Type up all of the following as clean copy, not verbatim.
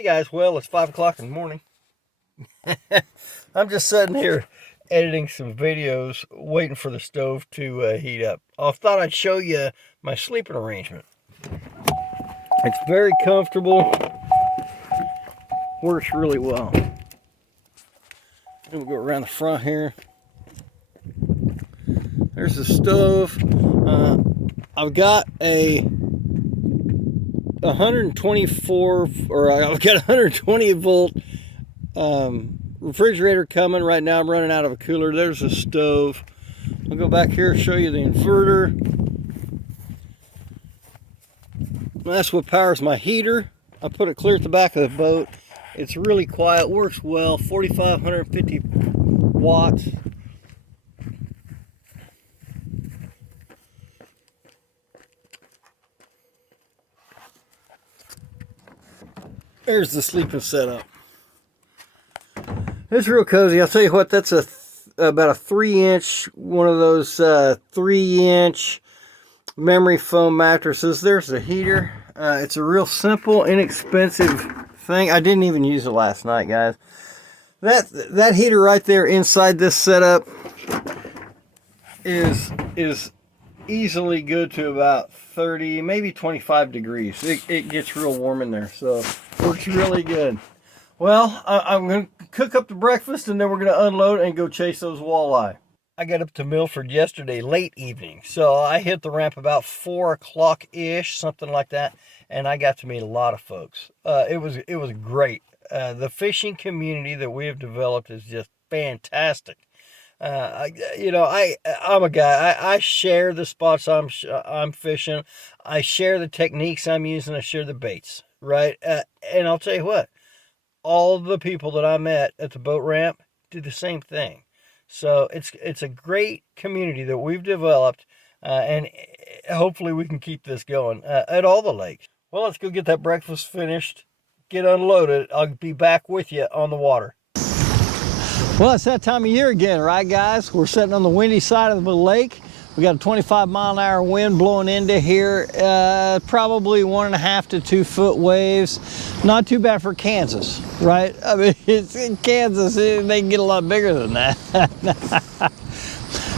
Hey guys, well, it's 5 o'clock in the morning. I'm just sitting here editing some videos, waiting for the stove to heat up. I thought I'd show you my sleeping arrangement. It's very comfortable, works really well. Then we'll go around the front here. There's the stove. I've got a 124, or I've got a 120 volt refrigerator coming. Right now I'm running out of a cooler. There's the stove. I'll go back here and show you the inverter. That's what powers my heater. I put it clear at the back of the boat. It's really quiet, works well, 4,550 watts. There's the sleeping setup. It's real cozy. I'll tell you what, that's about a 3-inch, one of those 3-inch memory foam mattresses. There's the heater. It's a real simple, inexpensive thing. I didn't even use it last night, guys. That heater right there inside this setup is easily good to about 30, maybe 25 degrees. It gets real warm in there, so works really good. Well, I'm going to cook up the breakfast, and then we're going to unload and go chase those walleye. I got up to Milford yesterday late evening, so I hit the ramp about 4 o'clock-ish, something like that, and I got to meet a lot of folks. It was great. The fishing community that we have developed is just fantastic. I'm a guy. I share the spots I'm fishing. I share the techniques I'm using. I share the baits, right? And I'll tell you what, all the people that I met at the boat ramp do the same thing. So it's a great community that we've developed, and hopefully we can keep this going at all the lakes. Well, let's go get that breakfast finished, get unloaded. I'll be back with you on the water. Well, it's that time of year again, right, guys? We're sitting on the windy side of the lake. We got a 25-mile-an-hour wind blowing into here. Probably 1.5 to 2 foot waves. Not too bad for Kansas, right? I mean, it's in Kansas. They can get a lot bigger than that.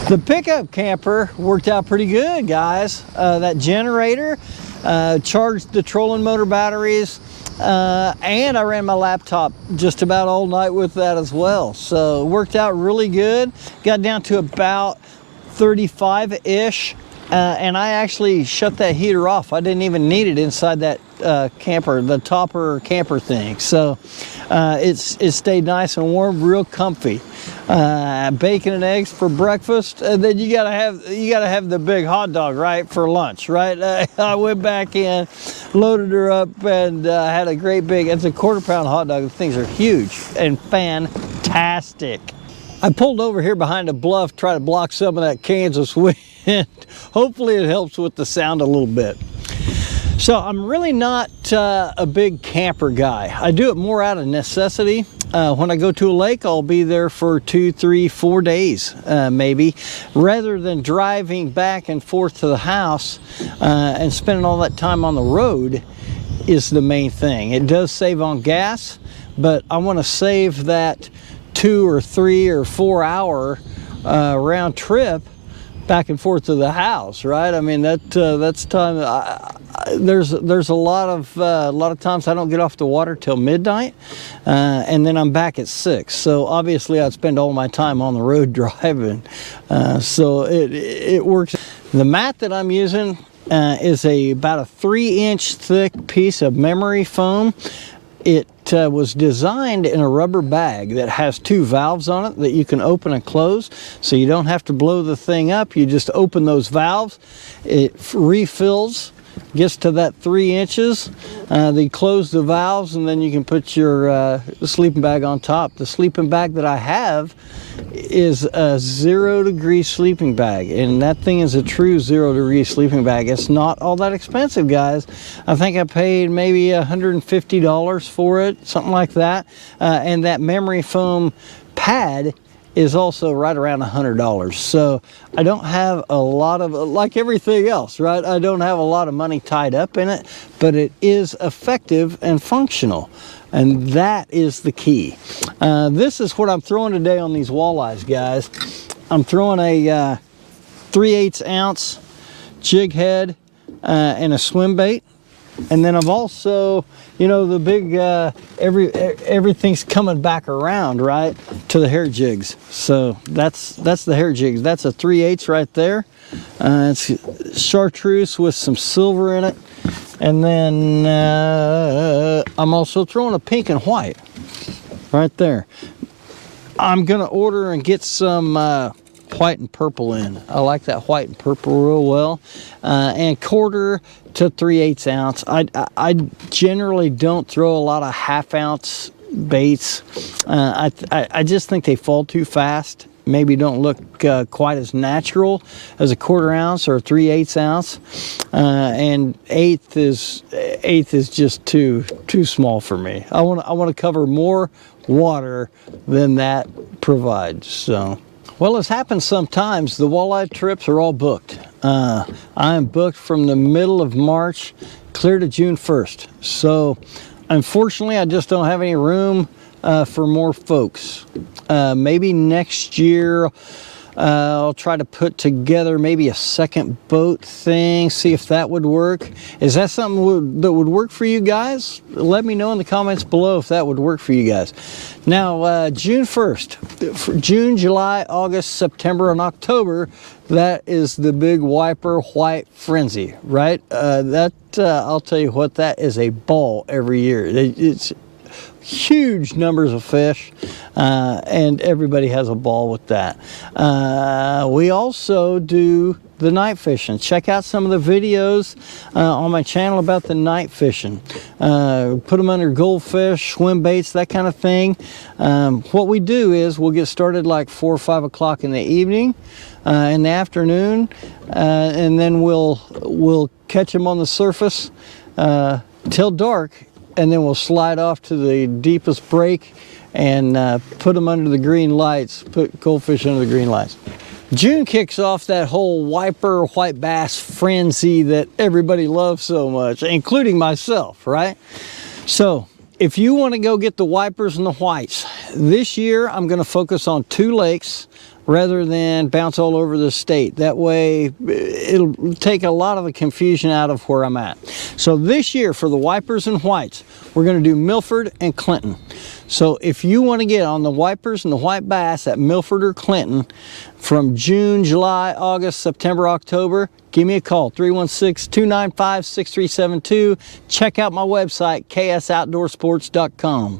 The pickup camper worked out pretty good, guys. That generator charged the trolling motor batteries. And I ran my laptop just about all night with that as well. So it worked out really good. Got down to about 35-ish. And I actually shut that heater off. I didn't even need it inside that camper, the topper camper thing. So it stayed nice and warm, real comfy. Bacon and eggs for breakfast, and then you gotta have the big hot dog, right, for lunch, right? I went back in, loaded her up, and had a great big. It's a 1/4-pound hot dog. The things are huge and fantastic. I pulled over here behind a bluff, try to block some of that Kansas wind. Hopefully it helps with the sound a little bit. So I'm really not a big camper guy. I do it more out of necessity. When I go to a lake, I'll be there for 2, 3, 4 days, maybe, rather than driving back and forth to the house and spending all that time on the road is the main thing. It does save on gas, but I want to save that 2 or 3 or 4 hour round trip back and forth to the house, right? I mean, that's time. There's a lot of times I don't get off the water till midnight, and then I'm back at 6. So obviously I'd spend all my time on the road driving. So it works. The mat that I'm using is about a 3-inch thick piece of memory foam. It was designed in a rubber bag that has 2 valves on it that you can open and close, so you don't have to blow the thing up. You just open those valves, it refills, gets to that 3 inches, then close the valves, and then you can put your sleeping bag on top. The sleeping bag that I have is a 0-degree sleeping bag, and that thing is a true 0-degree sleeping bag. It's not all that expensive, guys. I think I paid maybe $150 for it, something like that. And that memory foam pad is also right around $100. So I don't have a lot of, like everything else, right? I don't have a lot of money tied up in it, but it is effective and functional. And that is the key. This is what I'm throwing today on these walleyes, guys. I'm throwing a 3/8 ounce jig head and a swim bait. And then I've also, you know, the big, everything's coming back around, right, to the hair jigs. So that's the hair jigs. That's a 3/8 right there. It's chartreuse with some silver in it. And then I'm also throwing a pink and white right there. I'm gonna order and get some white and purple in. I like that white and purple real well. And 1/4 to 3/8 ounce. I generally don't throw a lot of 1/2 ounce baits. I just think they fall too fast. Maybe don't look quite as natural as a 1/4 ounce or a 3/8 ounce. And eighth is just too small for me. I want to cover more water than that provides. So, well, it's happened sometimes. The walleye trips are all booked. I am booked from the middle of March clear to June 1st. So unfortunately, I just don't have any room for more folks. Maybe next year I'll try to put together maybe a second boat thing, see if that would work. Is that something that would work for you guys? Let me know in the comments below if that would work for you guys. Now, June 1st, for June, July, August, September, and October, that is the big wiper white frenzy, right? I'll tell you what, that is a ball every year. It's huge numbers of fish, and everybody has a ball with that. We also do the night fishing. Check out some of the videos on my channel about the night fishing. Put them under goldfish, swim baits, that kind of thing. What we do is we'll get started like 4 or 5 o'clock in the evening, in the afternoon, and then we'll catch them on the surface till dark. And then we'll slide off to the deepest break and put them under the green lights, put goldfish under the green lights. June kicks off that whole wiper white bass frenzy that everybody loves so much, including myself, right? So if you want to go get the wipers and the whites, this year I'm going to focus on 2 lakes rather than bounce all over the state. That way it'll take a lot of the confusion out of where I'm at. So this year for the wipers and whites, we're going to do Milford and Clinton. So if you want to get on the wipers and the white bass at Milford or Clinton from June, July, August, September, October, give me a call, 316-295-6372. Check out my website, ksoutdoorsports.com.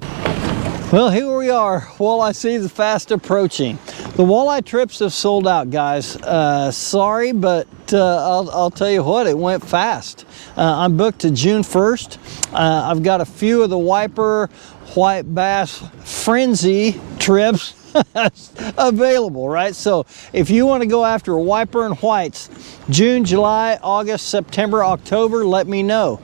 Well, here we are, walleye season fast approaching. The walleye trips have sold out, guys. Sorry, but I'll tell you what, it went fast. I'm booked to June 1st. I've got a few of the wiper white bass frenzy trips available, right? So if you want to go after a wiper and whites, June, July, August, September, October, let me know.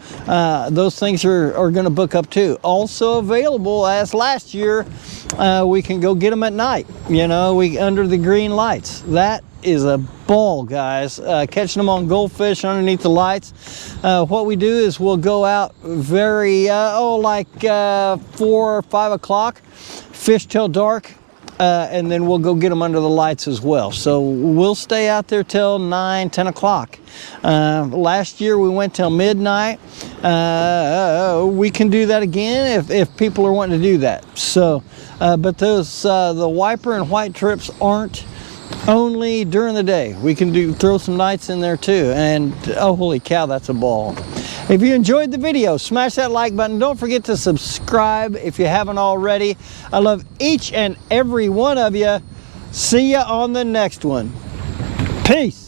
Those things are going to book up too. Also available as last year, we can go get them at night, you know, under the green lights. That is a ball, guys. Catching them on goldfish underneath the lights. What we do is we'll go out very, like 4 or 5 o'clock, fish till dark. And then we'll go get them under the lights as well. So we'll stay out there till 9, 10 o'clock. Last year we went till midnight. We can do that again if people are wanting to do that. So, but those the wiper and white trips aren't only during the day. We can throw some nights in there too. And oh, holy cow, that's a ball. If you enjoyed the video, smash that like button. Don't forget to subscribe if you haven't already. I love each and every one of you. See ya on the next one. Peace.